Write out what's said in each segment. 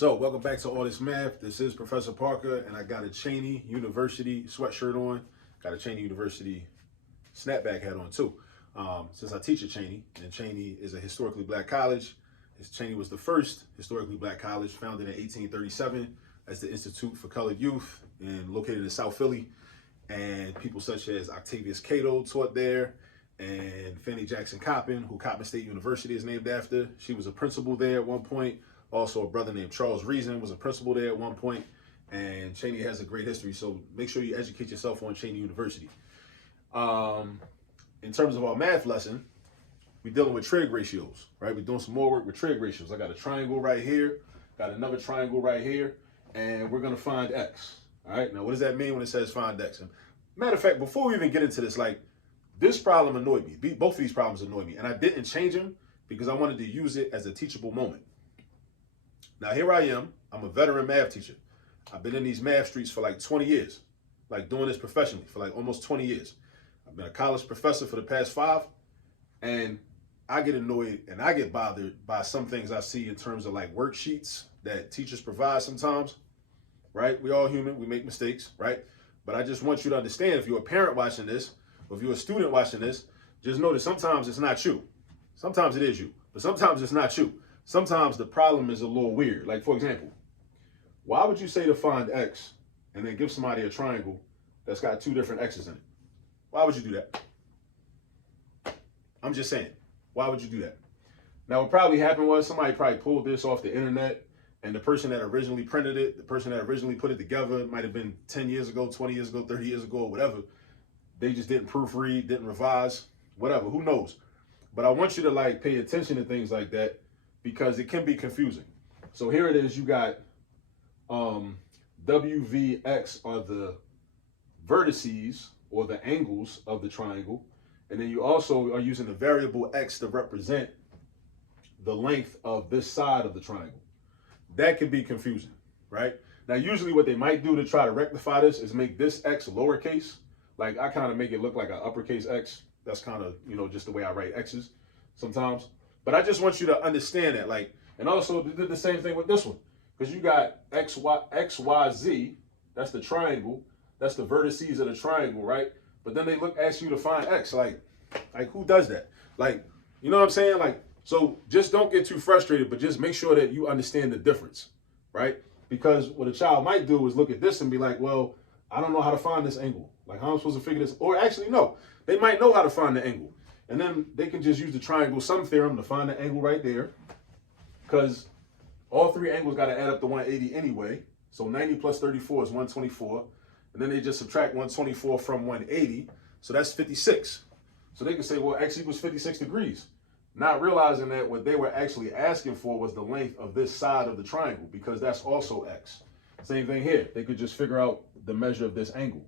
So, welcome back to All This Math. This is Professor Parker, and I got a Cheney University sweatshirt on. Got a Cheney University snapback hat on, too. Since I teach at Cheney, and Cheney is a historically black college. Cheney was the first historically black college, founded in 1837 as the Institute for Colored Youth, and located in South Philly. And people such as Octavius Cato taught there, and Fannie Jackson Coppin, who Coppin State University is named after. She was a principal there at one point. Also, a brother named Charles Reason was a principal there at one point, and Cheney has a great history, so make sure you educate yourself on Cheney University. In terms of our math lesson, we're dealing with trig ratios, right? We're doing some more work with trig ratios. I got a triangle right here, got another triangle right here, and we're going to find x, all right? Now, what does that mean when it says find x? And matter of fact, before we even get into this, this problem annoyed me. Both of these problems annoyed me, and I didn't change them because I wanted to use it as a teachable moment. Now, here I am. I'm a veteran math teacher. I've been in these math streets for 20 years, doing this professionally for almost 20 years. I've been a college professor for the past 5, and I get annoyed and I get bothered by some things I see in terms of worksheets that teachers provide sometimes, right? We all human, we make mistakes, right? But I just want you to understand, if you're a parent watching this, or if you're a student watching this, just know that sometimes it's not you. Sometimes it is you, but sometimes it's not you. Sometimes the problem is a little weird. For example, why would you say to find x and then give somebody a triangle that's got 2 different x's in it? Why would you do that? I'm just saying, why would you do that? Now, what probably happened was somebody probably pulled this off the internet, and the person that originally printed it, the person that originally put it together, it might have been 10 years ago, 20 years ago, 30 years ago, or whatever. They just didn't proofread, didn't revise, whatever, who knows? But I want you to pay attention to things like that, because it can be confusing. So here it is, you got WVX are the vertices or the angles of the triangle. And then you also are using the variable x to represent the length of this side of the triangle. That can be confusing, right? Now, usually what they might do to try to rectify this is make this x lowercase. I kind of make it look like an uppercase x. That's kind of, just the way I write x's sometimes. But I just want you to understand that, and also they did the same thing with this one, because you got XYZ, that's the triangle, that's the vertices of the triangle, right? But then they ask you to find x, who does that? You know what I'm saying? So just don't get too frustrated, but just make sure that you understand the difference, right? Because what a child might do is look at this and be like, well, I don't know how to find this angle. How am I supposed to figure this? Or actually, no, they might know how to find the angle. And then they can just use the triangle sum theorem to find the angle right there, because all 3 angles got to add up to 180 anyway. So 90 plus 34 is 124. And then they just subtract 124 from 180. So that's 56. So they can say, well, x equals 56 degrees. Not realizing that what they were actually asking for was the length of this side of the triangle, because that's also x. Same thing here. They could just figure out the measure of this angle,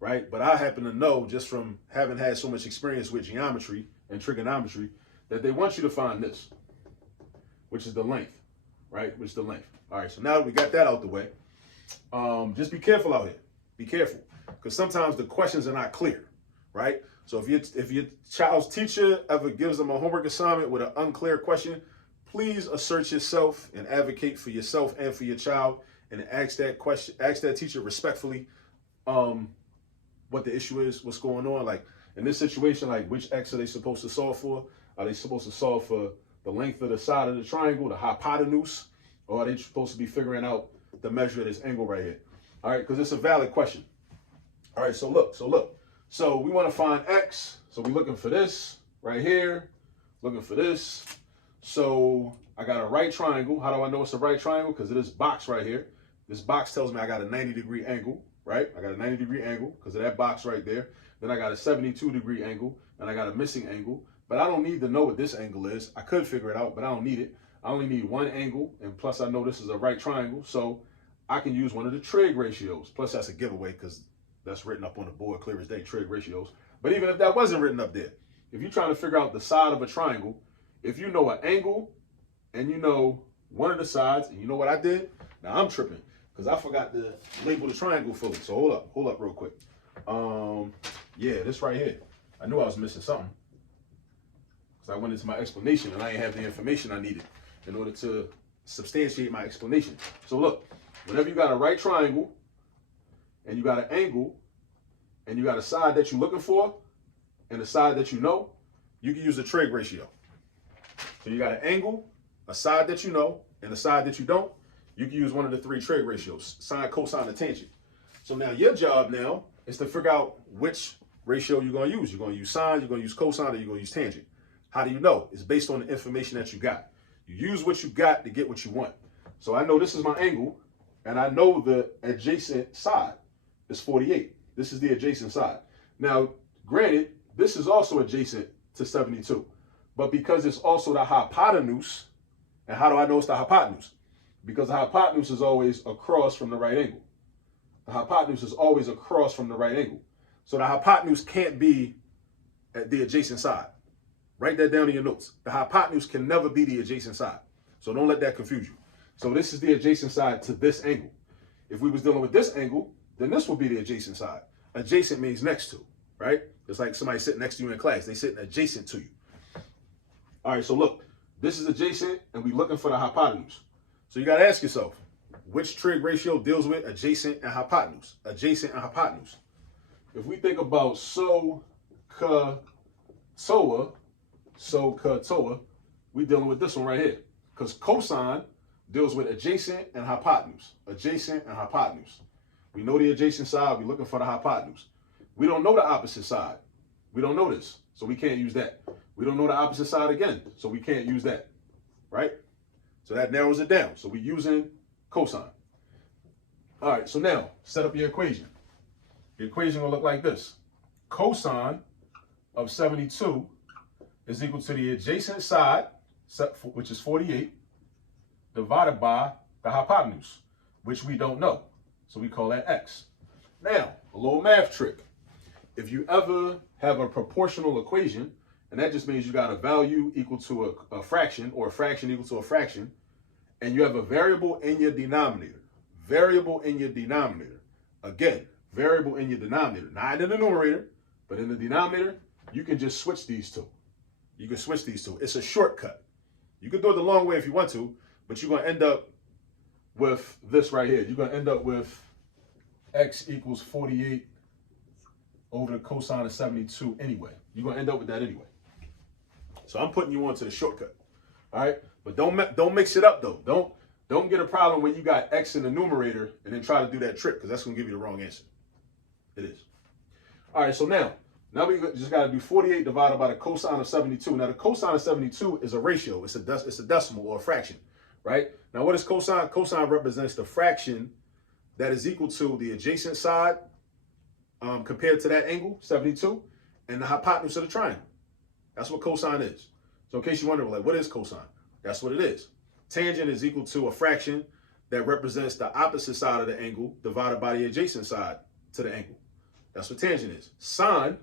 right? But I happen to know, just from having had so much experience with geometry and trigonometry, that they want you to find this, which is the length, right? Which is the length. All right, so now that we got that out the way, just be careful out here. Be careful, because sometimes the questions are not clear, right? So if your child's teacher ever gives them a homework assignment with an unclear question, please assert yourself and advocate for yourself and for your child, and ask that teacher respectfully what the issue is, what's going on. In this situation, which x are they supposed to solve for? Are they supposed to solve for the length of the side of the triangle, the hypotenuse, or are they supposed to be figuring out the measure of this angle right here? All right, because it's a valid question. All right, so look. So we want to find x. So we're looking for this right here, looking for this. So I got a right triangle. How do I know it's a right triangle? Because of this box right here. This box tells me I got a 90-degree angle, right? I got a 90-degree angle because of that box right there. Then I got a 72-degree angle, and I got a missing angle. But I don't need to know what this angle is. I could figure it out, but I don't need it. I only need one angle, and plus I know this is a right triangle, so I can use one of the trig ratios. Plus that's a giveaway because that's written up on the board clear as day, trig ratios. But even if that wasn't written up there, if you're trying to figure out the side of a triangle, if you know an angle and you know one of the sides, and you know what I did? Now I'm tripping because I forgot to label the triangle fully. So hold up real quick. Yeah, this right here. I knew I was missing something because I went into my explanation and I didn't have the information I needed in order to substantiate my explanation. So look, whenever you got a right triangle and you got an angle and you got a side that you're looking for and a side that you know, you can use the trig ratio. So you got an angle, a side that you know, and a side that you don't. You can use one of the three trig ratios, sine, cosine, and tangent. So now your job now is to figure out which ratio you're going to use. You're going to use sine, you're going to use cosine, or you're going to use tangent. How do you know? It's based on the information that you got. You use what you got to get what you want. So I know this is my angle, and I know the adjacent side is 48. This is the adjacent side. Now, granted, this is also adjacent to 72. But because it's also the hypotenuse, and how do I know it's the hypotenuse? Because the hypotenuse is always across from the right angle. The hypotenuse is always across from the right angle. So the hypotenuse can't be at the adjacent side. Write that down in your notes. The hypotenuse can never be the adjacent side. So don't let that confuse you. So this is the adjacent side to this angle. If we was dealing with this angle, then this will be the adjacent side. Adjacent means next to, right? It's like somebody sitting next to you in class. They sitting adjacent to you. All right, so look, this is adjacent, and we're looking for the hypotenuse. So you got to ask yourself, which trig ratio deals with adjacent and hypotenuse? Adjacent and hypotenuse. If we think about SOH, CAH, TOA, we're dealing with this one right here. Because cosine deals with adjacent and hypotenuse. Adjacent and hypotenuse. We know the adjacent side, we're looking for the hypotenuse. We don't know the opposite side. We don't know this, so we can't use that. We don't know the opposite side again, so we can't use that, right? So that narrows it down. So we're using cosine. All right, so now set up your equation. The equation will look like this. Cosine of 72 is equal to the adjacent side, which is 48, divided by the hypotenuse, which we don't know. So we call that x. Now, a little math trick. If you ever have a proportional equation, and that just means you got a value equal to a fraction, or a fraction equal to a fraction, and you have a variable in your denominator. Variable in your denominator. Again, variable in your denominator. Not in the numerator, but in the denominator, you can just switch these two. You can switch these two. It's a shortcut. You can do it the long way if you want to, but you're going to end up with this right here. You're going to end up with x equals 48 over the cosine of 72 anyway. You're going to end up with that anyway. So I'm putting you onto the shortcut. All right? But don't mix it up, though. Don't get a problem when you got x in the numerator and then try to do that trick, because that's going to give you the wrong answer. It is. All right, so now we just got to do 48 divided by the cosine of 72. Now, the cosine of 72 is a ratio. It's a decimal or a fraction, right? Now, what is cosine? Cosine represents the fraction that is equal to the adjacent side compared to that angle, 72, and the hypotenuse of the triangle. That's what cosine is. So in case you wonder, like, what is cosine? That's what it is. Tangent is equal to a fraction that represents the opposite side of the angle divided by the adjacent side to the angle. That's what tangent is. Sine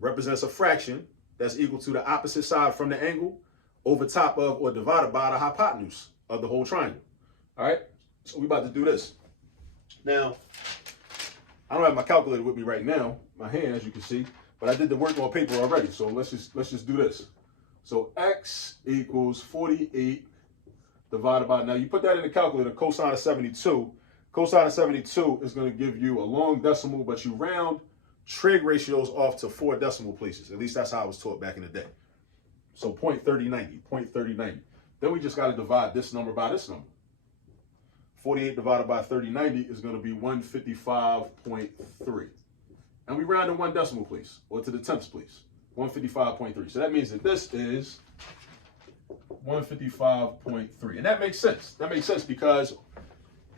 represents a fraction that's equal to the opposite side from the angle over top of or divided by the hypotenuse of the whole triangle. All right? So we're about to do this. Now, I don't have my calculator with me right now, my hand, as you can see, but I did the work on paper already. So let's just do this. So x equals 48 divided by, now you put that in the calculator, cosine of 72. Cosine of 72 is going to give you a long decimal, but you round trig ratios off to 4 decimal places. At least that's how I was taught back in the day. So 0.3090, 0.3090. Then we just got to divide this number by this number. 48 divided by 3090 is going to be 155.3. And we round in 1 decimal place, or to the 10th place, 155.3. So that means that this is 155.3. And that makes sense. That makes sense because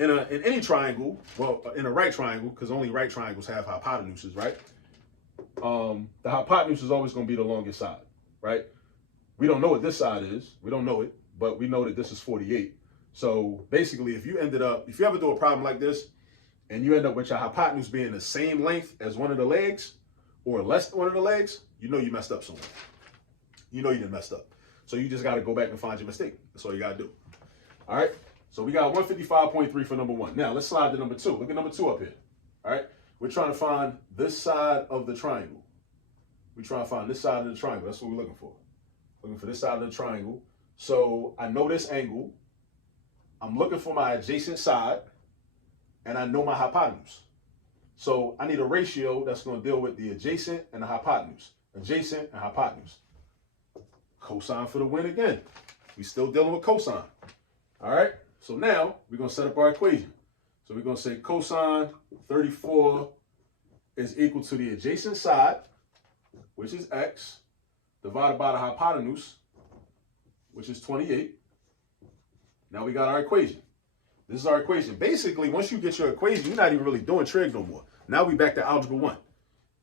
in any triangle, well, in a right triangle, because only right triangles have hypotenuses, right? The hypotenuse is always going to be the longest side, right? We don't know what this side is. We don't know it, but we know that this is 48. So basically, if you ever do a problem like this, and you end up with your hypotenuse being the same length as one of the legs, or less than one of the legs, you know you messed up somewhere. You know you done messed up. So you just got to go back and find your mistake. That's all you got to do. All right? So we got 155.3 for number 1. Now, let's slide to number 2. Look at number 2 up here. All right? We're trying to find this side of the triangle. We're trying to find this side of the triangle. That's what we're looking for. Looking for this side of the triangle. So I know this angle. I'm looking for my adjacent side, and I know my hypotenuse. So I need a ratio that's going to deal with the adjacent and the hypotenuse. Adjacent and hypotenuse. Cosine for the win again. We still dealing with cosine. All right. So now we're going to set up our equation. So we're going to say cosine 34 is equal to the adjacent side, which is x, divided by the hypotenuse, which is 28. Now we got our equation. This is our equation. Basically, once you get your equation, you're not even really doing trig no more. Now we back to algebra 1.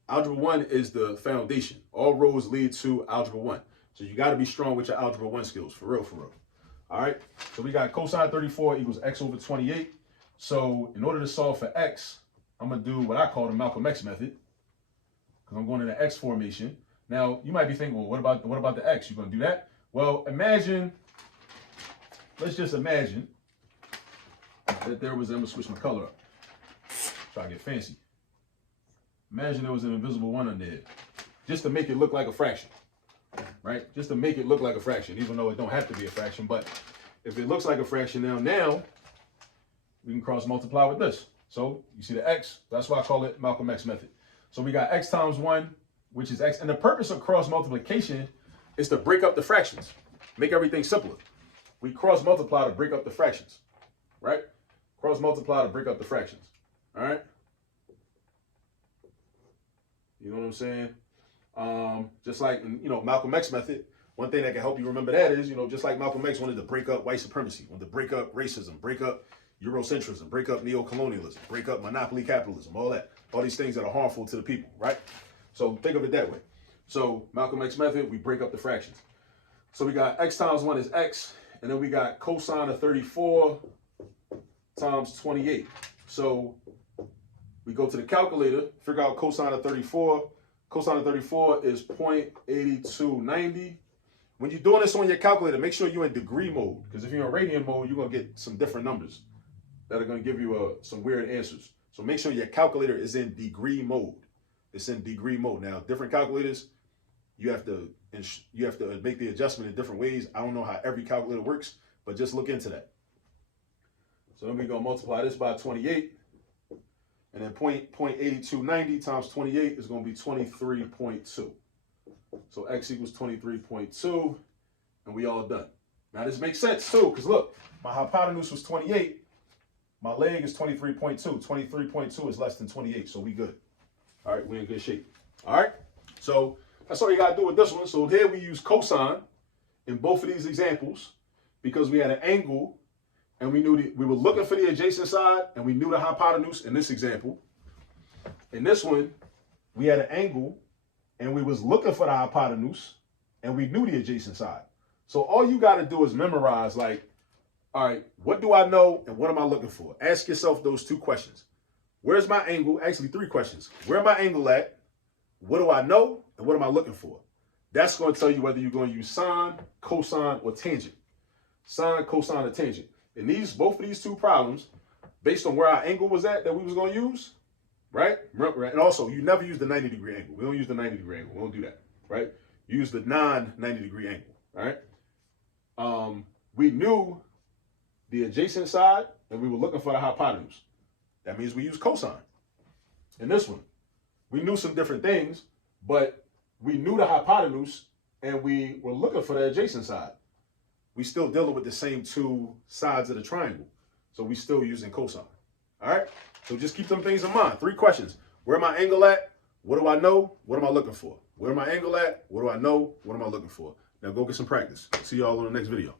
Algebra 1 is the foundation. All roads lead to algebra 1. So you got to be strong with your algebra 1 skills, for real, for real. All right, so we got cosine 34 equals x over 28. So in order to solve for x, I'm going to do what I call the Malcolm X method, because I'm going in the x formation. Now, you might be thinking, well, what about the x? You're going to do that? Well, let's just imagine that there was, I'm going to switch my color up. Try to get fancy. Imagine there was an invisible 1 under there, just to make it look like a fraction, right? Just to make it look like a fraction, even though it don't have to be a fraction. But if it looks like a fraction now we can cross multiply with this. So you see the x, that's why I call it Malcolm X method. So we got x times 1, which is x. And the purpose of cross multiplication is to break up the fractions, make everything simpler. We cross multiply to break up the fractions, right? Cross multiply to break up the fractions, all right? You know what I'm saying? Just like, Malcolm X method, one thing that can help you remember that is, just like Malcolm X wanted to break up white supremacy, wanted to break up racism, break up Eurocentrism, break up neocolonialism, break up monopoly capitalism, all these things that are harmful to the people, right? So think of it that way. So Malcolm X method, we break up the fractions. So we got x times 1 is x, and then we got cosine of 34 times 28. So we go to the calculator, figure out cosine of 34. Cosine of 34 is 0.8290. When you're doing this on your calculator, make sure you're in degree mode, because if you're in radian mode, you're going to get some different numbers that are going to give you some weird answers. So make sure your calculator is in degree mode. It's in degree mode. Now, different calculators, you have to make the adjustment in different ways. I don't know how every calculator works, but just look into that. So then we're going to multiply this by 28. And then 0.8290 times 28 is going to be 23.2. So x equals 23.2, and we all done. Now this makes sense too, because look, my hypotenuse was 28. My leg is 23.2. 23.2 is less than 28, so we good. All right, we're in good shape. All right, so that's all you got to do with this one. So here we use cosine in both of these examples because we had an angle and we knew we were looking for the adjacent side and we knew the hypotenuse in this example. In this one, we had an angle and we was looking for the hypotenuse and we knew the adjacent side. So all you got to do is memorize, like, all right, what do I know and what am I looking for? Ask yourself those 2 questions. Where's my angle? Actually, 3 questions. Where my angle at? What do I know? And what am I looking for? That's going to tell you whether you're going to use sine, cosine, or tangent. Sine, cosine, or tangent. And both of these 2 problems, based on where our angle was at that we was going to use, right? Remember, and also, you never use the 90-degree angle. We don't use the 90-degree angle. We don't do that, right? You use the non-90-degree angle, all right? We knew the adjacent side, and we were looking for the hypotenuse. That means we use cosine. In this one, we knew some different things, but we knew the hypotenuse, and we were looking for the adjacent side. We still dealing with the same 2 sides of the triangle, so we still using cosine. All right? So just keep them things in mind. 3 questions. Where my angle at? What do I know? What am I looking for? Where my angle at? What do I know? What am I looking for? Now go get some practice. See y'all on the next video.